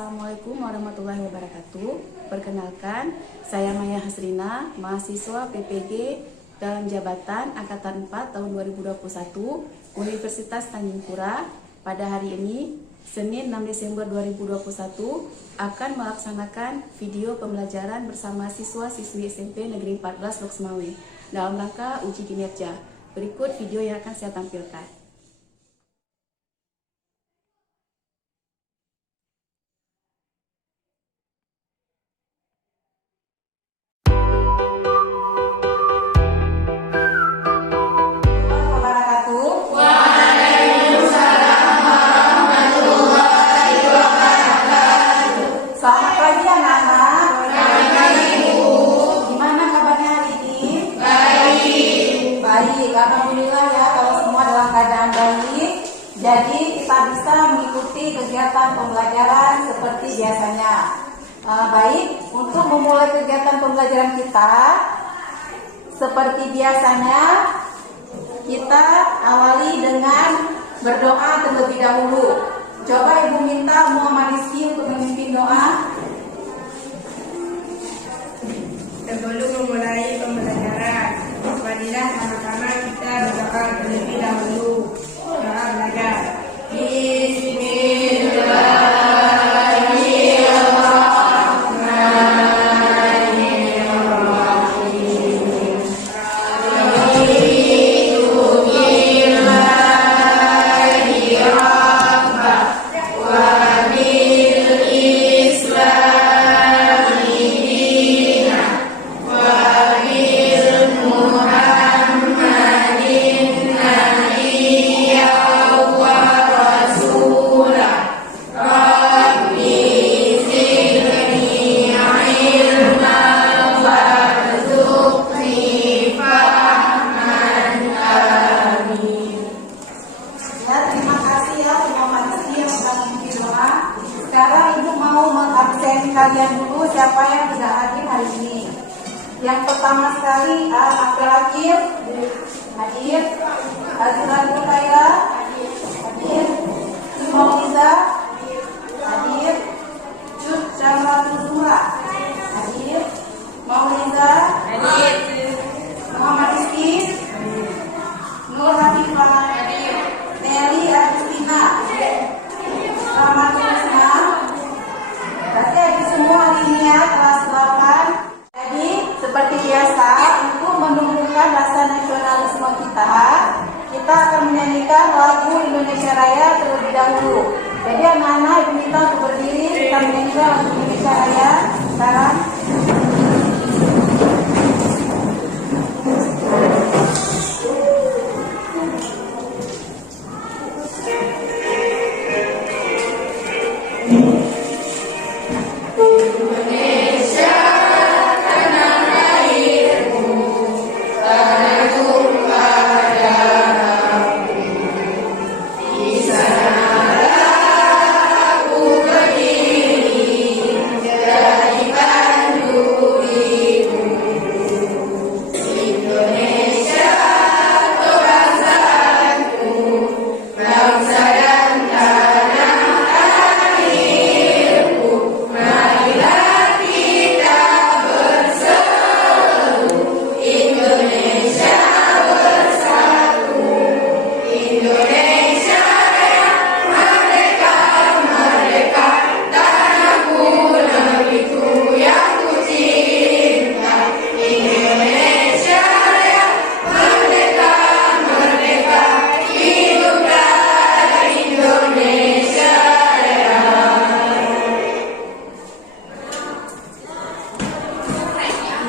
Assalamualaikum warahmatullahi wabarakatuh. Perkenalkan, saya Maya Hasrina, mahasiswa PPG dalam jabatan Angkatan 4 tahun 2021 Universitas Tanjung Pura. Pada hari ini, Senin 6 Desember 2021, akan melaksanakan video pembelajaran bersama siswa-siswi SMP Negeri 14 Loksmawe dalam rangka uji kinerja. Berikut video yang akan saya tampilkan. Selamat pagi anak-anak. Gimana kabarnya hari ini? Baik, alhamdulillah ya kalau semua dalam keadaan baik. Jadi kita bisa mengikuti kegiatan pembelajaran seperti biasanya. Baik, untuk memulai kegiatan pembelajaran kita seperti biasanya kita awali dengan berdoa terlebih dahulu. Coba Ibu minta Muhammad Rizky untuk memimpin doa. Sebelum memulai pembelajaran, marilah sama-sama kita berdoa terlebih dahulu. Doa belajar. Sekarang Ibu mau mengabsen kalian dulu siapa yang tidak hadir hari ini. Yang pertama sekali Abdul Hakim hadir, Azizan Kaila hadir, Imam Iza hadir, Cut Jamratul Zura hadir, Mauliza hadir, Muhammad Rizky, Nur Habibah hadir, Nelly Agustina, Rahmat Husna. Berarti ada semua hari ini ya, kelas 8. Jadi seperti biasa untuk menumbuhkan rasa nasionalisme kita akan menyanyikan lagu Indonesia Raya terlebih dahulu. Jadi anak-anak Ibu minta untuk berdiri, kita menyanyikan lagu Indonesia Raya sekarang.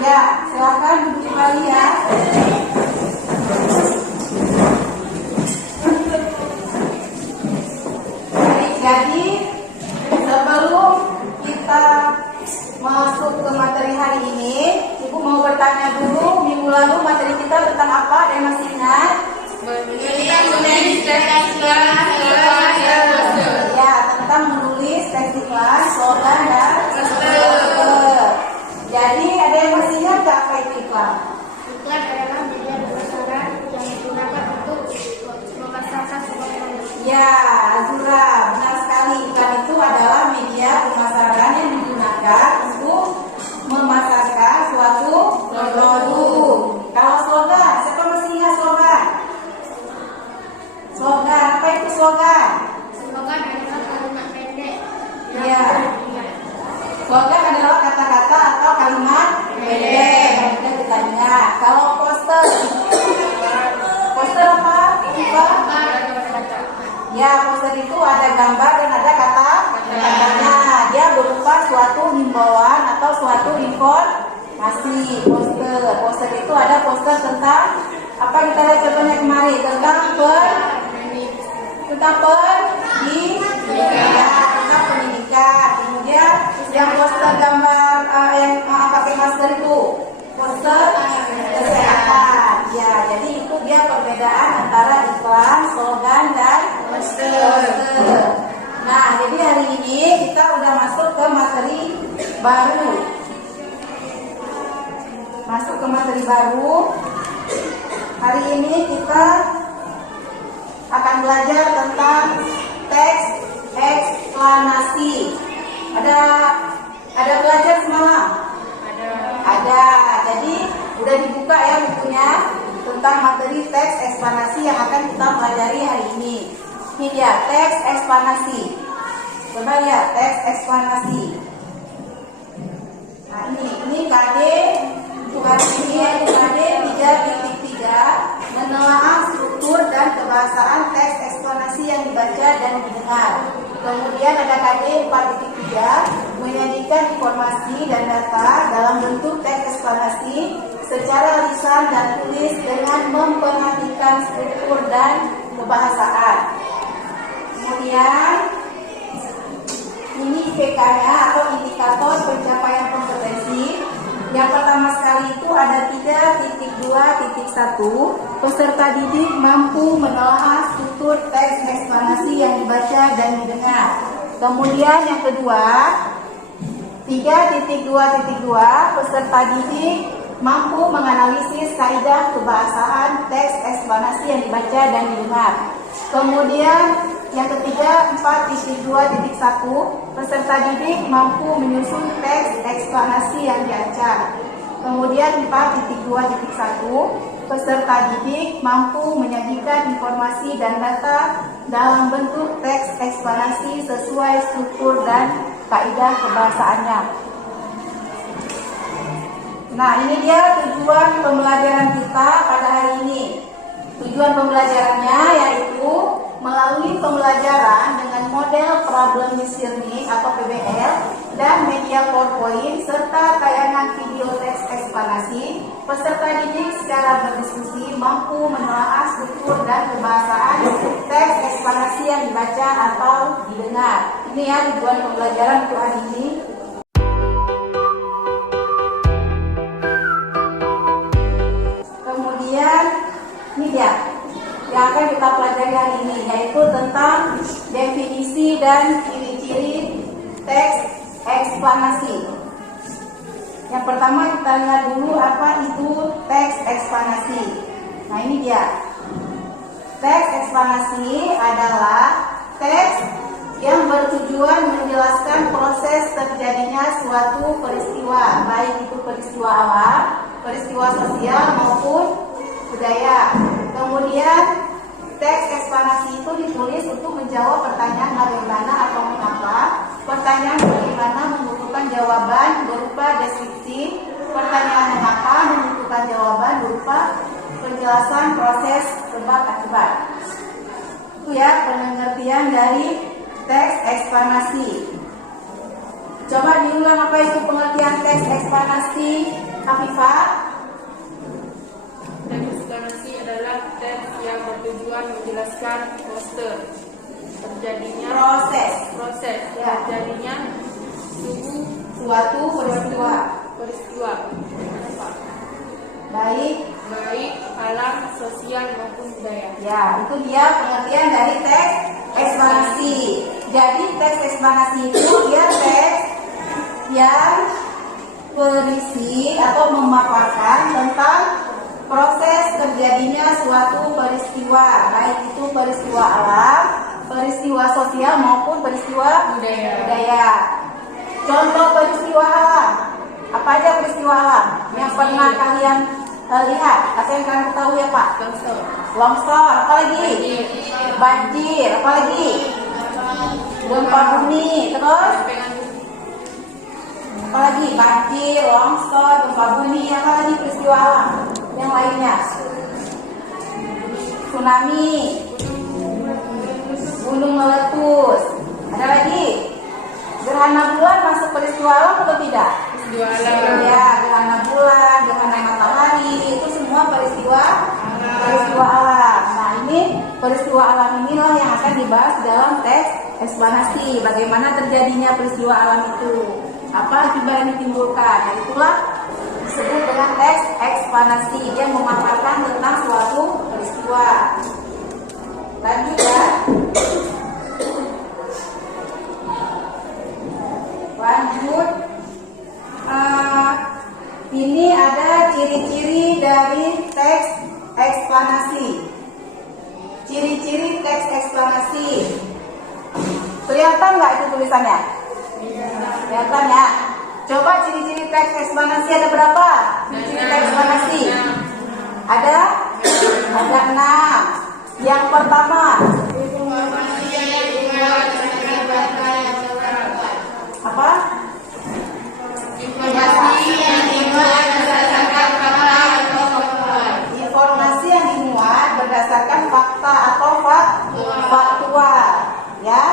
Ya, silakan duduk kembali ya. Baik, jadi sebelum kita masuk ke materi hari ini, Ibu mau bertanya dulu, minggu lalu materi kita tentang apa? Ada yang masih ingat? Ya, tentang menulis teks iklan, slogan dan jadi ada yang masih ingat gak apa itu iklan? Iklan adalah media pemasaran yang digunakan untuk memasarkan sebuah produk. Ya, Azura, benar sekali. Iklan itu adalah media pemasaran dimanfaatkan untuk memasarkan suatu produk. Kalau slogan, siapa masih ingat slogan? Slogan, apa itu slogan? Slogan adalah kalimat pendek. Ya. Slogan adalah kata-kata atau kalimat pendek yang mudah ditanya. Kalau poster, poster apa? Ya, poster itu ada gambar dan ada kata-katanya. Dia berupa suatu himbauan atau suatu informasi. Poster itu ada poster tentang apa, kita lihat contohnya kemarin, tentang pendidikan. Kemudian yang poster gambar yang pakai masker itu poster kesehatan. Ya, jadi itu dia perbedaan antara iklan, slogan dan poster. Nah, jadi hari ini kita udah masuk ke materi baru. Hari ini kita akan belajar tentang teks eksplanasi. Ada belajar semalam? Ada. Jadi udah dibuka ya bukunya tentang materi teks eksplanasi yang akan kita pelajari hari ini. Ini dia teks eksplanasi. Coba lihat teks eksplanasi. Nah ini KD untuk hari ini yaitu KD 3.3 menelaah struktur dan kebahasaan teks eksplanasi yang dibaca dan didengar. Kemudian ada KD 4.3 menyajikan informasi dan data dalam bentuk teks eksplanasi secara lisan dan tulis dengan memperhatikan struktur dan kebahasaan. Kemudian ini IPK-nya atau indikator pencapaian kompetensi. Yang pertama sekali itu ada 3.2.1 peserta didik mampu menelaah struktur teks eksplanasi yang dibaca dan didengar. Kemudian yang kedua 3.2.2 peserta didik mampu menganalisis kaidah kebahasaan teks eksplanasi yang dibaca dan didengar. Kemudian yang ketiga 4.2.1 peserta didik mampu menyusun teks eksplanasi yang diacak. Kemudian 4.2.1 peserta didik mampu menyajikan informasi dan data dalam bentuk teks eksplanasi sesuai struktur dan kaidah kebahasaannya. Nah, ini dia tujuan pembelajaran kita pada hari ini. Tujuan pembelajarannya yaitu melalui pembelajaran dengan model problem listening atau PBL dan media PowerPoint serta tayangan video teks eksplanasi, peserta didik secara berdiskusi mampu menelaah struktur dan kebahasaan teks eksplanasi yang dibaca atau didengar. Ini ya tujuan pembelajaran untuk hari ini. Kemudian ini dia yang akan kita pelajari hari ini, yaitu tentang definisi dan ciri-ciri teks eksplanasi. Yang pertama kita lihat dulu apa itu teks eksplanasi. Nah ini dia. Teks eksplanasi adalah teks yang bertujuan menjelaskan proses terjadinya suatu peristiwa, baik itu peristiwa alam, peristiwa sosial maupun budaya. Kemudian teks eksplanasi itu ditulis untuk menjawab pertanyaan bagaimana atau mengapa. Pertanyaan bagaimana membutuhkan jawaban berupa deskripsi. Pertanyaan mengapa membutuhkan jawaban berupa penjelasan proses sebab akibat. Itu ya pengertian dari teks eksplanasi. Coba diulang apa itu pengertian teks eksplanasi, Afifah? Teks eksplanasi adalah teks yang bertujuan menjelaskan proses Ya. terjadinya Suatu peristiwa baik alam, sosial maupun budaya. ya, itu dia pengertian dari teks eksplanasi. Jadi teks eksplanasi itu dia teks yang berisi atau memaparkan tentang proses terjadinya suatu peristiwa, baik itu peristiwa alam, peristiwa sosial maupun peristiwa budaya. Contoh peristiwa alam. Apa aja peristiwa alam yang pernah kalian lihat? Apa yang kalian ketahui ya Pak? Longsor. Apa lagi? Banjir. Apa lagi? Gempa bumi. Terus? Apa lagi? Banjir, longsor, gempa bumi. Apa lagi peristiwa alam? Yang lainnya? Tsunami, gunung meletus. Ada lagi? Gerhana bulan masuk peristiwa alam atau tidak? Ya, gerhana bulan, gerhana matahari, itu semua peristiwa alam. Nah, ini peristiwa alam inilah yang akan dibahas dalam teks eksplanasi. Bagaimana terjadinya peristiwa alam itu? Apa akibat yang ditimbulkan? Nah, itulah disebut dengan teks eksplanasi. Dia memaparkan tentang suatu peristiwa. Lanjut ya. Lanjut. Ini ada ciri-ciri dari teks eksplanasi. Ciri-ciri teks eksplanasi. Kelihatan nggak itu tulisannya? Kelihatan ya. Coba ciri-ciri teks eksplanasi ada berapa? Ciri-ciri teks eksplanasi ada 6. Yang pertama, apa? Informasi yang dimuat berdasarkan fakta atau faktual, ya.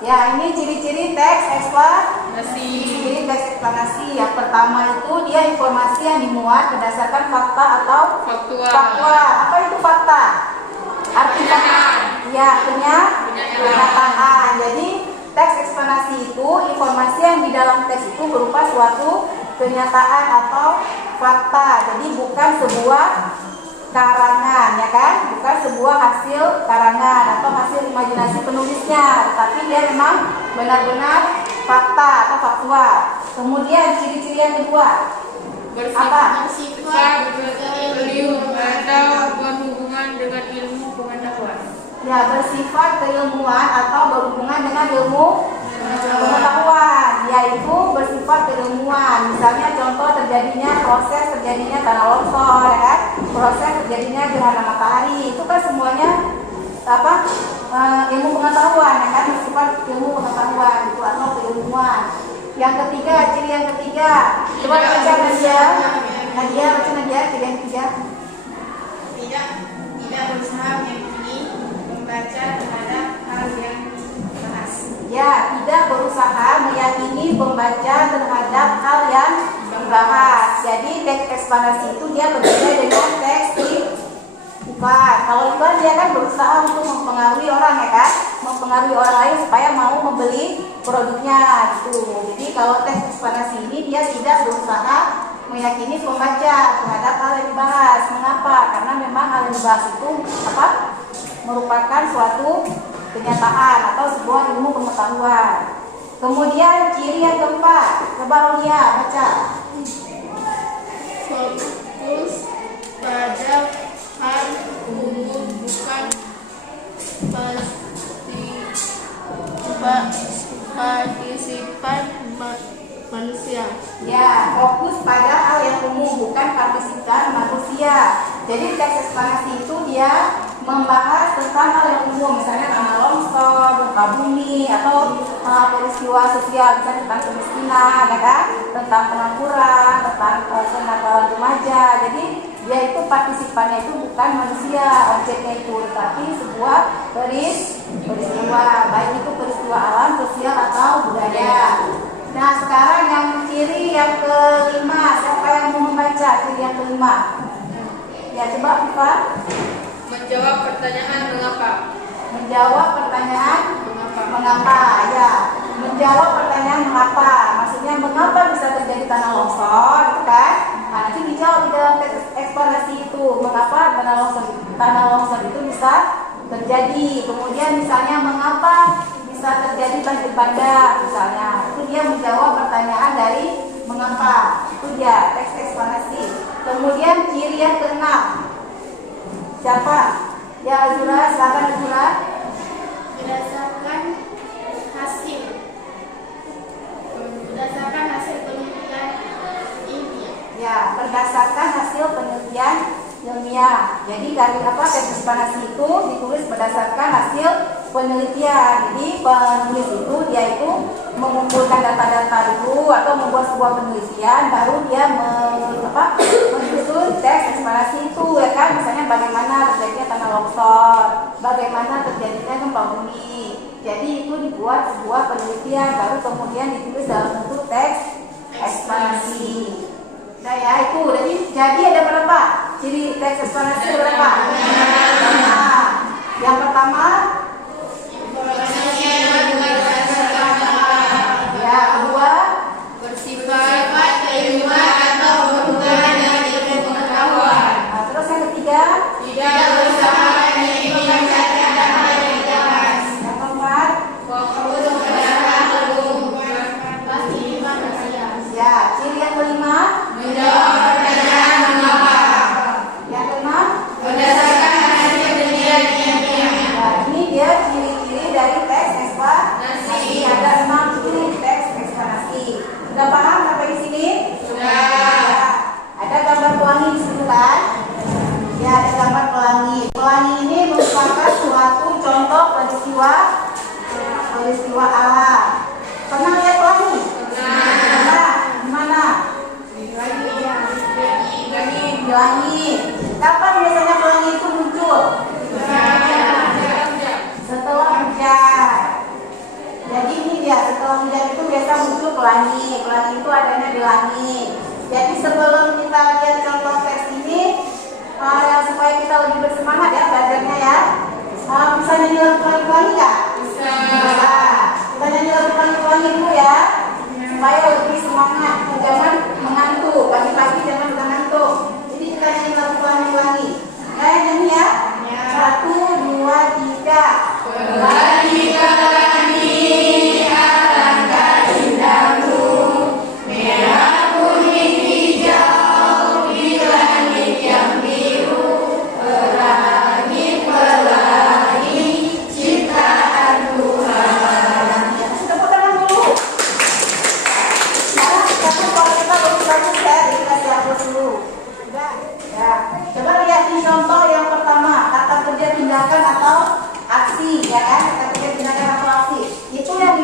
Ya, ini ciri-ciri teks eksplanasi. Ciri teks eksplanasi yang pertama itu dia informasi yang dimuat berdasarkan fakta atau faktual. Apa itu fakta? Arti fakta? Ya, kenyataan. Jadi teks eksplanasi itu informasi yang di dalam teks itu berupa suatu kenyataan atau fakta. Jadi bukan sebuah karangan, ya kan? Bukan sebuah hasil karangan atau hasil imajinasi penulisnya, tetapi dia memang benar-benar fakta atau faktual. Kemudian ciri-ciri yang kedua apa? Bersifat keilmuan atau berhubungan dengan ilmu pengetahuan. Ya, bersifat keilmuan atau berhubungan dengan ilmu pengetahuan, yaitu bersifat keilmuan. Misalnya contoh proses terjadinya tanah longsor, ya kan? Proses terjadinya gerhana matahari, itu kan semuanya apa? Ilmu pengetahuan, ya kan? Bersifat ilmu pengetahuan itu atau keilmuan. Yang ketiga, ciri yang ketiga, coba baca Nadia, baca Nadia, ciri yang ketiga. Tidak berusaha meyakini membaca terhadap hal yang dibahas. Ya, tidak berusaha meyakini pembaca terhadap hal yang dibahas. Jadi teks eksplanasi itu dia berbeda dengan teks iklan. Kalau iklan dia kan berusaha untuk mempengaruhi orang, ya kan, mempengaruhi orang lain supaya mau membeli produknya gitu. Jadi kalau teks eksplanasi ini dia tidak berusaha meyakini pembaca terhadap hal yang dibahas. Mengapa? Karena memang hal yang dibahas itu apa? Merupakan suatu kenyataan atau sebuah ilmu pengetahuan. Kemudian ciri yang keempat, coba Aulia baca. Fokus pada hal umum, bukan partisipan manusia. Ya, fokus pada hal yang umum, bukan partisipan manusia. Jadi teks eksplanasi itu dia membahas tentang hal yang umum, misalnya tanah longsor, gempa bumi, atau peristiwa sosial, misalnya tentang kemiskinan, ya kan? Tentang pengangguran, tentang kenakalan remaja. Jadi dia itu partisipannya itu bukan manusia, objeknya itu, tetapi sebuah peristiwa, baik itu peristiwa alam, sosial atau budaya. Nah, sekarang yang ciri yang kelima, siapa yang mau membaca ciri yang kelima? Ya, coba Viva. Menjawab pertanyaan mengapa. Menjawab pertanyaan mengapa. Ya, menjawab pertanyaan mengapa. Maksudnya mengapa bisa terjadi tanah longsor, itu kan? Nah, nanti dijawab di dalam teks eksplanasi itu. Mengapa tanah longsor itu bisa terjadi. Kemudian misalnya mengapa bisa terjadi banjir bandang, misalnya. Itu dia menjawab pertanyaan dari mengapa. Itu dia teks eksplanasi. Kemudian ciri yang keenam. Siapa? Ya, Azura, silakan Azura. Berdasarkan hasil berdasarkan hasil penelitian ilmiah. Ya, berdasarkan hasil penelitian ilmiah. Jadi dari teks ekspansi itu ditulis berdasarkan hasil penelitian. Jadi penulis itu dia itu mengumpulkan data-data dulu atau membuat sebuah penelitian, baru dia menyusun teks ekspansi itu, ya kan? Misalnya bagaimana terjadinya tanah longsor, bagaimana terjadinya gempa bumi. Jadi itu dibuat sebuah penelitian, baru kemudian ditulis dalam bentuk teks ekspansi. Nah ya itu, jadi ada berapa? Ciri teks ekspansi berapa? Nah, yang pertama, ya kedua, Bersifat ilmiah atau berhubungan dengan ilmu pengetahuan. nah, terus yang ketiga, Tidak berusaha menyembunyikan hal yang jelas. yang keempat, Fokus pada hubungan pasti manusia. ya ciri yang kelima, Menjawab pertanyaan mengapa. yang keenam. Berdasarkan hasil penelitian ilmiah. Nah, ini dia ciri-ciri dari teks ekspansi. Ada 6 ciri teks ekspansi. Sudah paham sampai di sini? Sudah. Ya. Ada gambar pelangi di situ kan? Ya, ada gambar pelangi. Pelangi ini merupakan suatu contoh peristiwa alam. Pernah lihat pelangi? Pernah. Di mana? Di langit. Kapan biasanya pelangi itu muncul? Setelah hujan. Jadi ini dia, setelah hujan itu biasa muncul pelangi. Pelangi itu adanya di langit. Jadi sebelum kita lihat contoh teks ini, supaya kita lebih bersemangat ya belajarnya ya. Bisa nyanyi lagu pelangi nggak? Bisa. Kita nyanyi lagu pelangi dulu ya, supaya lebih semangat. Jangan mengantuk. Pagi-pagi jangan udah ngantuk. Jadi kita nyanyi lagu pelangi. Nyanyi ya. 1, 2, 3. Pelangi alangkah indahmu, merah kuning hijau di langit yang biru. Pelangi ciptaan Tuhan. Tepuk tangan dulu. Nah, karena kalau kita bagus-bagus ya, kita hapus dulu. Udah. Ya. Coba lihat di contoh yang pertama, kata kerja tindakan atau aksi, ya kan? Kata kerja tindakan atau aksi. Itu yang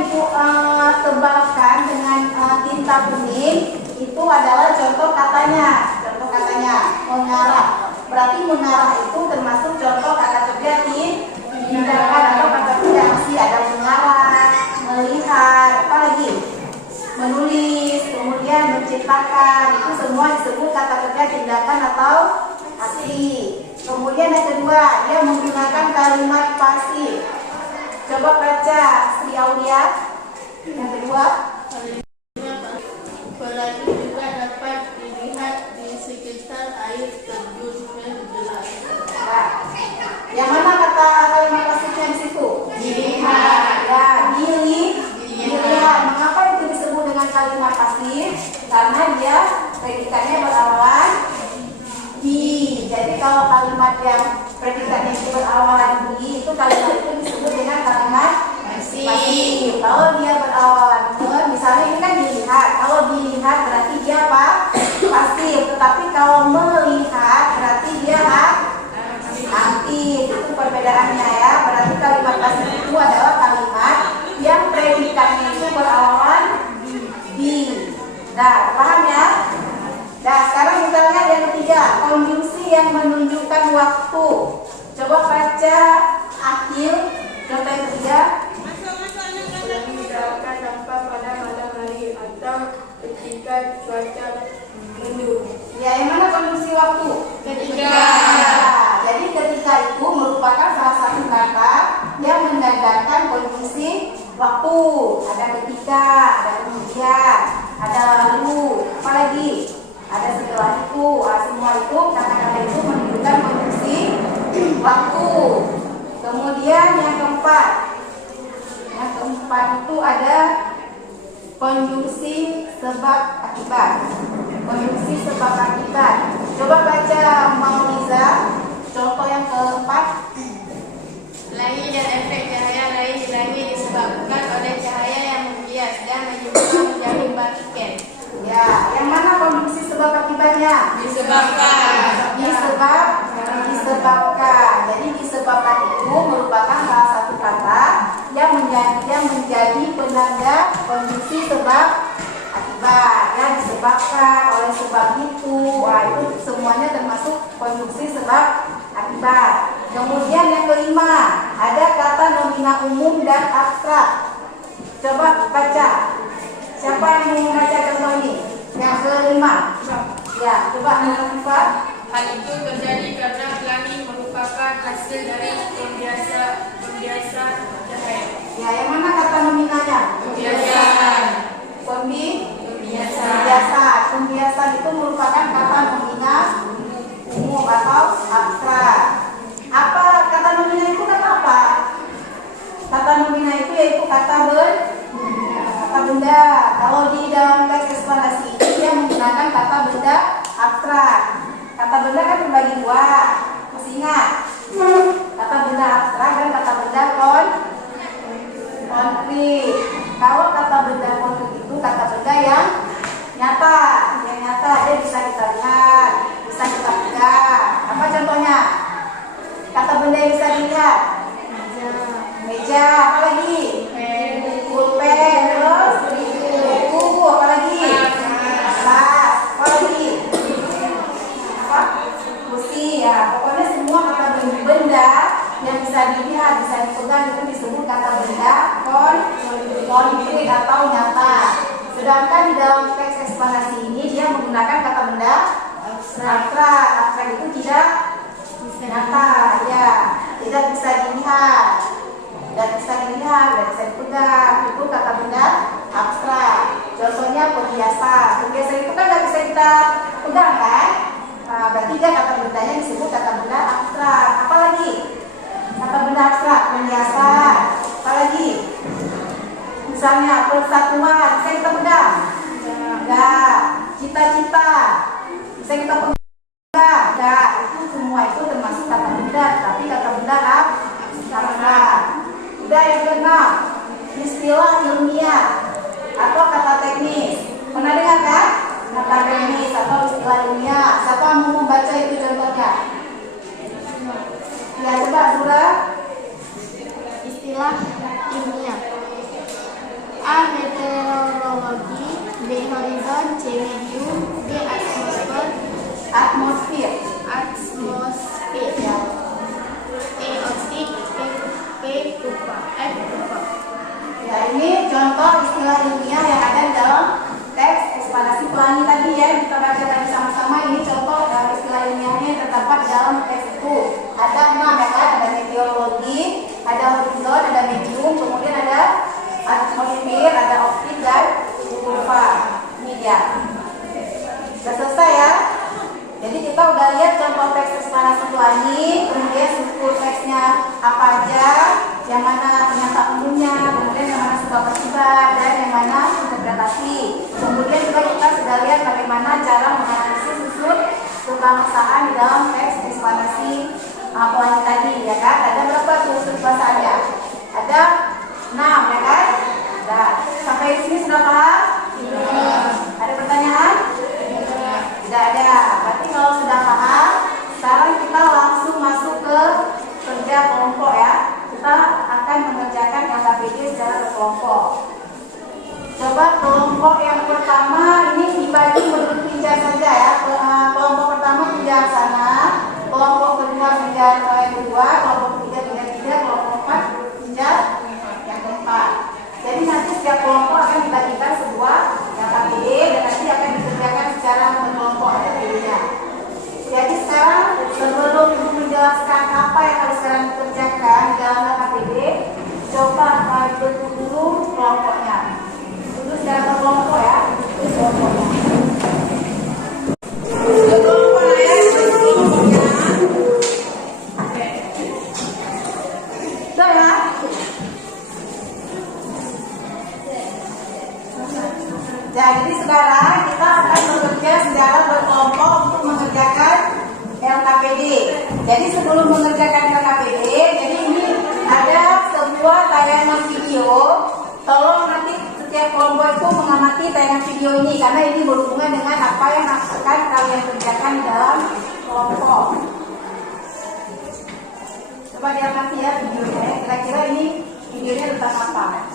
tebalkan dengan tinta kuning. Itu adalah contoh katanya. Contoh katanya mengarah. Berarti mengarah itu termasuk contoh kata kerja tindakan atau kata kerja aksi. Ada mengarah, melihat, apa lagi? Menulis, kemudian menciptakan. Itu semua disebut kata kerja tindakan atau aksi. Kemudian yang kedua, dia menggunakan kalimat pasif. Coba baca Sri Aulia. Yang kedua, Pelangi juga dapat dilihat di sekitar air terjun yang jelas. nah, yang mana kata kalimat pasifnya di situ? Dilihat. Ya, dilihat. Mengapa itu disebut dengan kalimat pasif? Karena dia predikannya berawalan di. Jadi kalau kalimat yang predikatnya itu berawalan di, itu kalimat itu disebut dengan kalimat pasif. Kalau dia berawalan ke, misalnya ini kan dilihat. Kalau dilihat berarti dia apa? Pasif. Tetapi kalau melihat berarti dia aktif. Itu perbedaannya ya. Berarti kalimat pasif itu adalah kalimat yang predikatnya itu berawalan di. Nah, paham ya? Nah, sekarang kita lihat yang ketiga, konjungsi yang menunjukkan waktu. Coba baca Akil, contoh yang ketiga. Pelangi misalkan nampak pada malam hari atau ketika cuaca mendung. Ya, yang mana konjungsi waktu? Ketiga. Nah, jadi ketika itu merupakan salah satu kata yang menandakan konjungsi waktu. Ada ketika, ada kemudian, ada lalu, apa lagi? Ada setelah itu. Semua itu kata-kata itu menunjukkan konjungsi waktu. Kemudian yang keempat itu ada konjungsi sebab akibat. Konjungsi sebab akibat. Coba baca Mauniza, contoh yang keempat. Pelangi dan efek cahaya lain di langit disebabkan oleh cahaya yang membias dan menyumbang menjadi yang menjadi penanda kondisi sebab akibat, ya, disebabkan oleh sebab itu. Wah, itu semuanya termasuk konjungsi sebab akibat. Kemudian yang kelima, ada kata nomina umum dan abstrak. Coba baca. Siapa yang mau membaca contoh ini? Yang kelima. Ya, coba Hanifah. Hal itu terjadi karena pelangi merupakan hasil dari pembiasaan cahaya. Ya, yang mana kata nominanya? Pembiasaan. Pembiasaan. Pembiasaan itu merupakan kata nomina umum atau abstrak. Apa kata nomina itu kata apa? Kata nomina itu yaitu kata benda. Kalau di dalam teks eksplanasi ini dia menggunakan kata benda abstrak. Kata benda kan terbagi dua, masih ingat? Kata benda abstrak dan kata benda konkret. Kalau kata benda konkret itu kata benda yang nyata, dia bisa kita lihat, bisa kita pegang. Apa contohnya? Kata benda yang bisa dilihat? Meja, apa lagi? Pulpen, terus buku, apa lagi? Kertas, apa lagi? Apa? Kursi, ya. Pokoknya semua kata benda yang bisa dilihat, bisa dipegang itu disebut kata benda konkret atau nyata. Sedangkan di dalam teks eksplanasi ini dia menggunakan kata benda abstrak. Abstrak itu tidak nyata, ya, tidak bisa dilihat. Dan bisa dilihat, dan bisa dipegang. Itu kata benda abstrak. Contohnya pembiasaan. Pembiasaan itu kan nggak bisa kita pegang, kan? Nah, berarti dia kata bendanya disebut kata benda abstrak. Apa lagi? Kata benda abstrak, pembiasaan. Apa lagi? Misalnya persatuan, bisa kita pegang? Enggak. Cita-cita, bisa kita pegang? Enggak. Itu semua itu termasuk kata benda, tapi kata benda abstrak. Udah, yang keenam, istilah ilmiah atau kata teknis. Pernah dengar kan? Kata teknis atau istilah ilmiah. Siapa yang mau membaca itu contohnya? Ya, coba Zura. Istilah ilmiah. A. Meteorologi. B. Horizon. C. Medium. D. Atmosfer. Atmosfer. Ya. E. Optik. P. Kupa. F. Kupa. Ya, ini contoh istilah ilmiah yang ada dalam teks eksplanasi pelangi tadi, ya, kita baca tadi sama-sama. Ini contoh istilah ilmiahnya yang terdapat dalam teks itu. Ada 6, ya kan? Ada meteorologi, ada horizon, ada medium, kemudian ada atmosfer, ada optik, dan kurva. Ini dia. Sudah selesai, ya? Jadi kita udah lihat contoh teks eksplanasi pelangi, kemudian struktur teksnya apa aja, yang mana pernyataan umumnya, kemudian yang mana sebab akibat, dan yang mana interpretasi. Kemudian juga kita sudah lihat bagaimana cara menganalisis unsur kebangsaan di dalam teks eksplanasi pelangi tadi, ya kan? Ada berapa unsur kebangsaan? Ada 6, ya kan? Nah, sampai sini sudah paham? Ada pertanyaan? Tidak ada. Berarti kalau sudah paham, sekarang kita langsung masuk ke kerja kelompok, ya. Kita akan mengerjakan LKPD secara berkelompok. Coba kelompok yang pertama ini dibagi menurut pinjar saja, ya. Kelompok pertama pinjar sana, kelompok kedua pinjar yang kedua, kelompok ketiga pinjar tiga, kelompok empat pinjar yang keempat. Jadi nanti setiap kelompok akan dibagikan sebuah LKPD dan nanti akan dikerjakan secara berkelompok LKPD-nya. Jadi sekarang sebelum Ibu menjelaskan apa yang harus kalian kerjakan di dalam LKPD, coba bentuk dulu kelompoknya. Dulu secara berkelompok, ya. Kelompoknya. Sudah, ya? Jadi sekarang kita akan bekerja secara berkelompok untuk mengerjakan LKPD. Jadi sebelum mengerjakan LKPD, jadi ini ada sebuah tayangan video. Tolong nanti setiap kelompok itu mengamati tayangan video ini karena ini berhubungan dengan apa yang akan kalian kerjakan dalam kelompok. Coba diamati, ya, videonya. Kira-kira ini videonya tentang apa?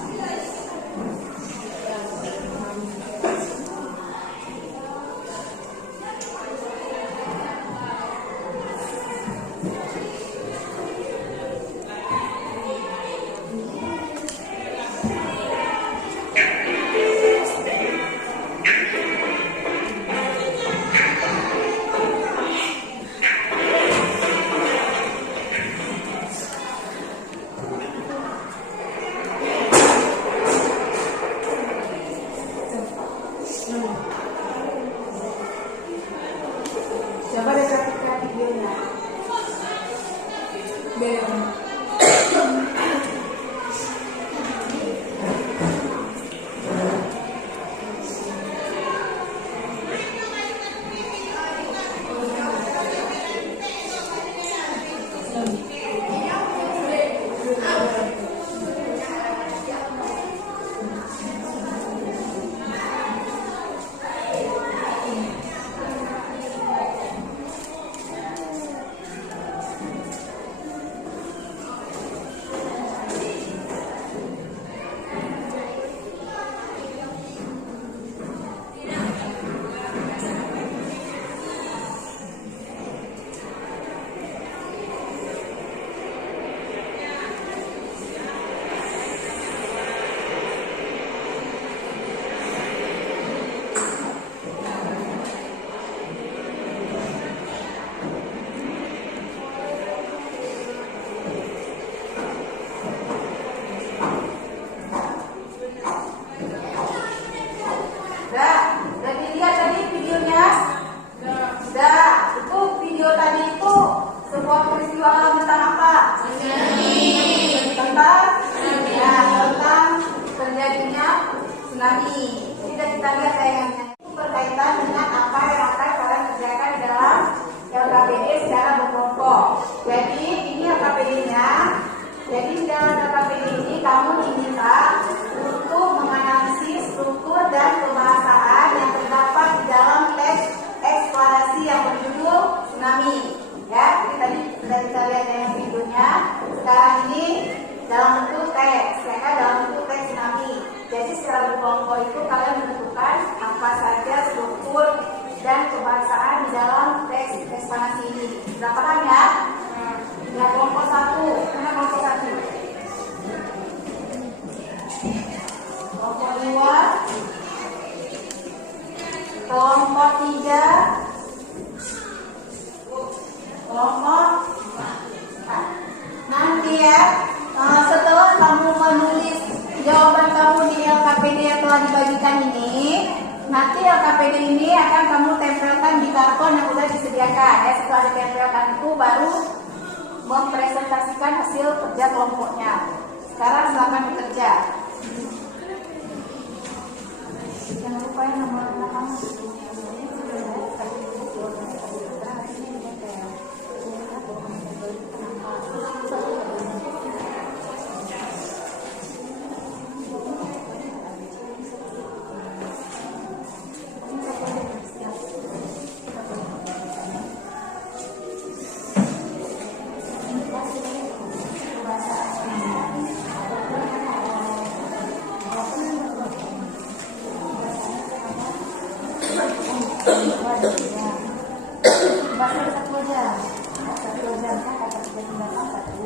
Udah dilihat tadi videonya? Udah. Itu video tadi itu sebuah peristiwa alam tentang apa? Tentang tentang terjadinya tsunami. Tidak kita lihat tayangannya. Itu berkaitan dengan apa yang akan kalian kerjakan di dalam LKPD secara berkelompok. Jadi ini LKPD-nya. Jadi di dalam LKPD ini kamu diminta untuk menganalisis struktur dan kebahasaan yang terdapat di dalam teks eksplanasi yang berjudul tsunami. Ya, jadi tadi sudah kita lihat yang videonya. Sekarang ini dalam bentuk teks, ya kan, dalam bentuk teks tsunami. Jadi secara berkelompok itu kalian menentukan apa saja struktur dan kebahasaan di dalam teks eksplanasi ini. Sudah paham ya? Ya, kelompok 1. Mana kelompok 1? Kelompok 2. Kelompok 3. Kelompok 4. Nanti ya, setelah kamu menulis jawaban kamu di LKPD yang telah dibagikan ini, nanti LKPD ini akan kamu tempelkan di karton yang sudah disediakan. Ya, setelah ditempelkan itu baru mempresentasikan hasil kerja kelompoknya. Sekarang silakan bekerja. Jangan lupa yang nama kamu. Bahasa satu aja, kan kata 3 9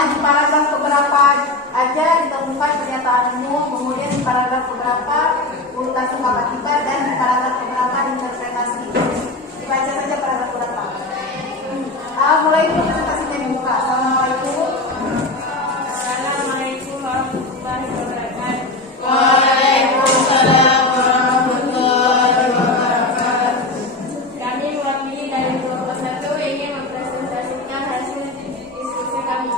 Cuma di paragraf keberapa aja ditemukan pernyataan umum, kemudian di paragraf keberapa urutan sebab akibat, dan di paragraf keberapa interpretasi. Dibaca saja paragraf keberapa. Mulai dulu presentasinya dibuka. Assalamualaikum. Assalamualaikum warahmatullahi wabarakatuh. Waalaikumsalam warahmatullahi wabarakatuh. Kami mewakili dari kelompok 1 ingin mempresentasikan hasil diskusi kami.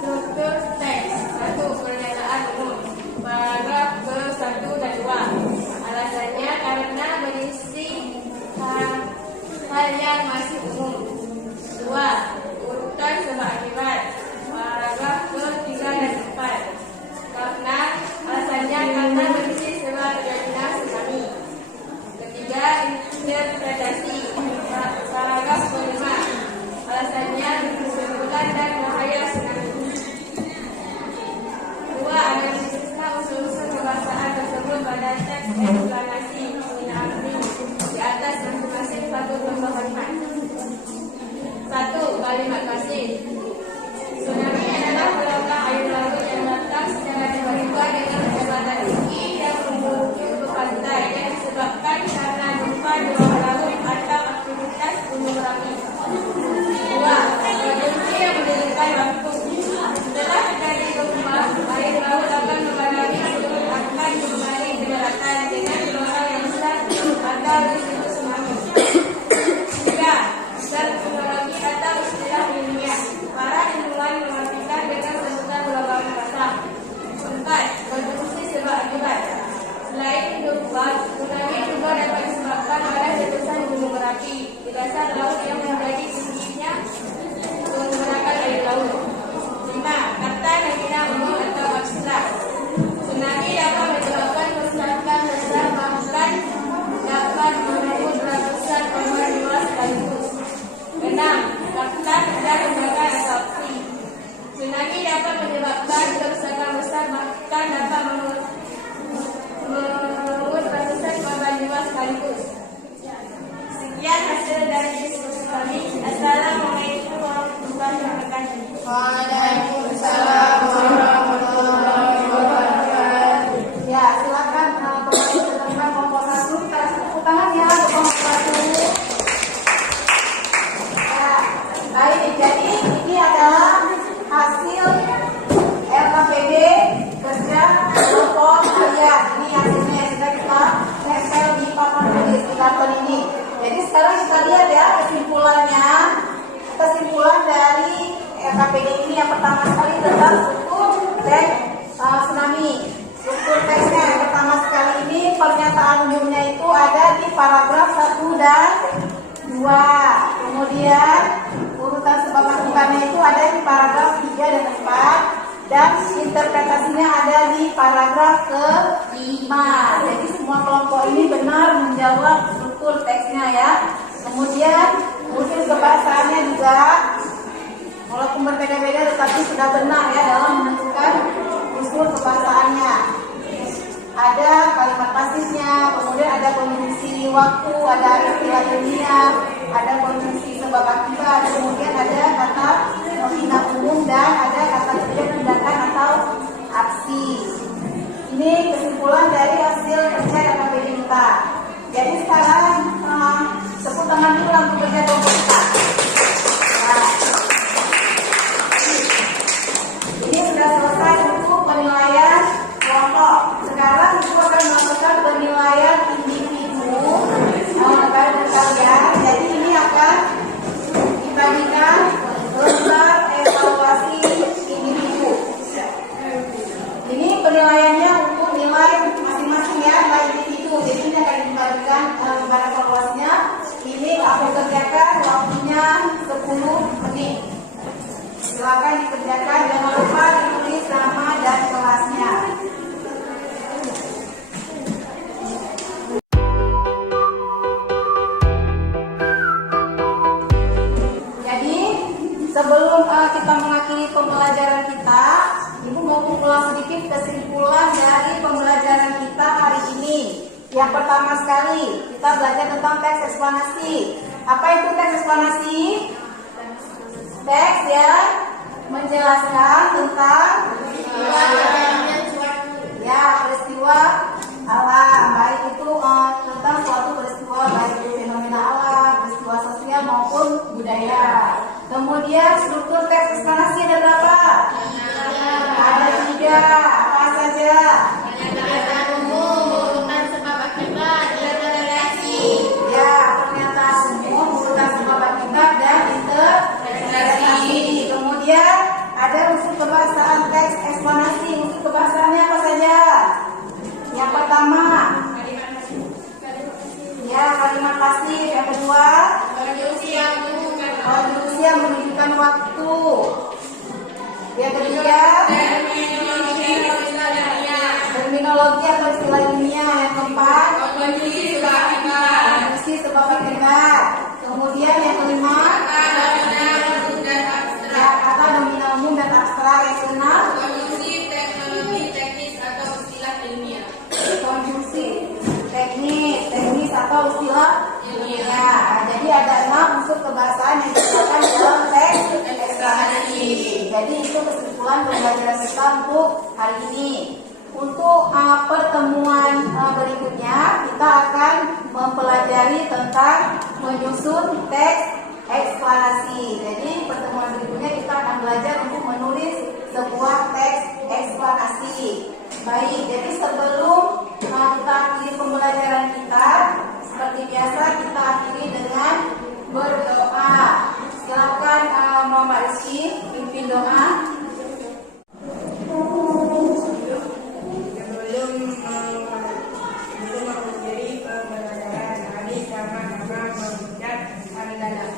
Struktur teks 1. Pernyataan umum. Paragraf ke-1 dan 2. Alasannya karena berisi hal yang masih umum. 2. Urutan sebab akibat. Paragraf ke-3 dan 4. Karena alasannya karena berisi sebab terjadinya tsunami. Ketiga, interpretasi. Paragraf ke-5. Alasannya kesimpulan dan bahaya tsunami. 2. Analisisnya unsur-unsur kebahasaan tersebut pada teks eksplanasi penggunaan di atas masing-masing satu contoh kalimat. 1. Kalimat pasif. Tsunami adalah gelombang air laut yang datang secara tiba-tiba dengan kecepatan tinggi yang menuju ke pantai dan disebabkan karena gempa di bawah laut atau aktivitas gunung berapi. 2. Produksi yang mendirikan waktu. Setelah terjadi gempa, air laut akan mengalami akan kembali ke daratan dengan gelombang yang besar atau risiko tsunami. 3. Teknologi atau istilah ilmiah. Para ilmuwan mengartikan dengan sebutan gelombang pasang. 4. Konstruksi sebab akibat. Selain gempa, tsunami juga dapat disebabkan oleh letusan gunung berapi di dasar laut yang menjadi tingginya menggunakan air laut. 5. Kata namina umum atau abstrak. Tsunami dapat menyebabkan kerusakan besar, bahkan dapat merenggut ratusan korban jiwa sekaligus. 6. Fakta dan lembaga atau opsi. Tsunami dapat menyebabkan kerusakan besar, bahkan dapat merenggut ratusan korban jiwa sekaligus. Sekian hasil dari diskusi kami. Assalamualaikum warahmatullahi wabarakatuh. Waalaikumsalam warahmatullahi wabarakatuh. Ya, silakan kembali peserta kelompok 1. Kita kasih tepuk tangan ya untuk kelompok 1. Ya, baik. Jadi ini adalah hasil LKPD kerja kelompok kalian. Ini hasilnya yang sudah kita tempel di papan tulis di karton ini. Jadi sekarang kita lihat ya kesimpulannya. Kesimpulan dari LKPD ini yang pertama sekali tentang struktur teks tsunami. Struktur teksnya yang pertama sekali ini pernyataan umumnya itu ada di paragraf 1 dan 2. Kemudian urutan sebab akibatnya itu ada di paragraf 3 dan 4. Dan interpretasinya ada di paragraf ke-5. Jadi semua kelompok ini benar menjawab struktur teksnya ya. Kemudian unsur kebahasaannya juga walaupun berbeda-beda tetapi sudah benar ya dalam menentukan unsur kebahasaannya. Ada kalimat pasifnya, kemudian ada konjungsi waktu, ada istilah ilmiah, ada konjungsi sebab akibat, kemudian ada kata nominal umum dan ada kata kerja tindakan atau aksi. Ini kesimpulan dari hasil kerja LKPD kita. Jadi sekarang tepuk tangan dulu untuk kerja kelompok kita. Nah, ini sudah selesai untuk penilaian kelompok. Sekarang ibu akan melakukan penilaian individu terkait dengan kalian. Jadi ini akan dibagikan lembar evaluasi individu. Ini penilaiannya untuk nilai masing-masing ya, nilai individu. Jadi ini akan dibagikan lembar evaluasinya. Ini aku kerjakan waktunya 10 menit. Silakan dikerjakan, jangan lupa ditulis nama dan kelasnya. Jadi sebelum kita mengakhiri pembelajaran kita, Ibu mau mengulang sedikit kesimpulan dari pembelajaran kita hari ini. Yang pertama sekali, kita belajar tentang teks eksplanasi. Apa itu teks eksplanasi? teks yang menjelaskan tentang ya peristiwa alam, baik itu tentang suatu peristiwa, baik itu fenomena alam, peristiwa sosial maupun budaya. Kemudian struktur teks eksplanasi ada berapa? Ada 3. Apa saja? Ya, pernyataan umum, urutan sebab akibat dan interpretasi. Kemudian ada unsur kebahasaan teks eksplanasi. Unsur kebahasaannya apa saja? Yang pertama, ya kalimat pasif. Yang kedua, konjungsi yang menunjukkan waktu. Yang ketiga, terminologi atau istilah ilmiah. Yang keempat, konjungsi sebab akibat. Kemudian yang kelima, ya kata nominal umum dan abstrak. Yang keenam, konjungsi teknis atau istilah ilmiah. Jadi ada 6 unsur kebahasaan yang digunakan dalam teks eksplanasi. Jadi itu kesimpulan pembelajaran kita untuk hari ini. Untuk pertemuan berikutnya kita akan mempelajari tentang menyusun teks eksplanasi. Jadi pertemuan berikutnya kita akan belajar untuk menulis sebuah teks eksplanasi. Baik, jadi sebelum kita akhiri pembelajaran kita, seperti biasa kita akhiri dengan berdoa. Silakan Mama Rizky pimpin doa. Sebelum mengakhiri pembelajaran kami sama-sama mengucap hamdalah.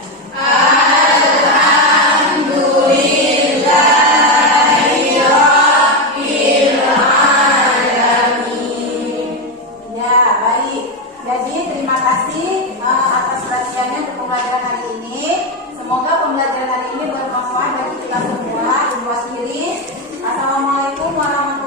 Ya, baik. Jadi terima kasih atas perhatiannya untuk pembelajaran hari ini. Semoga pembelajaran hari ini bermanfaat bagi kita semua. Ibu akhiri. Assalamualaikum warahmatullahi wabarakatuh.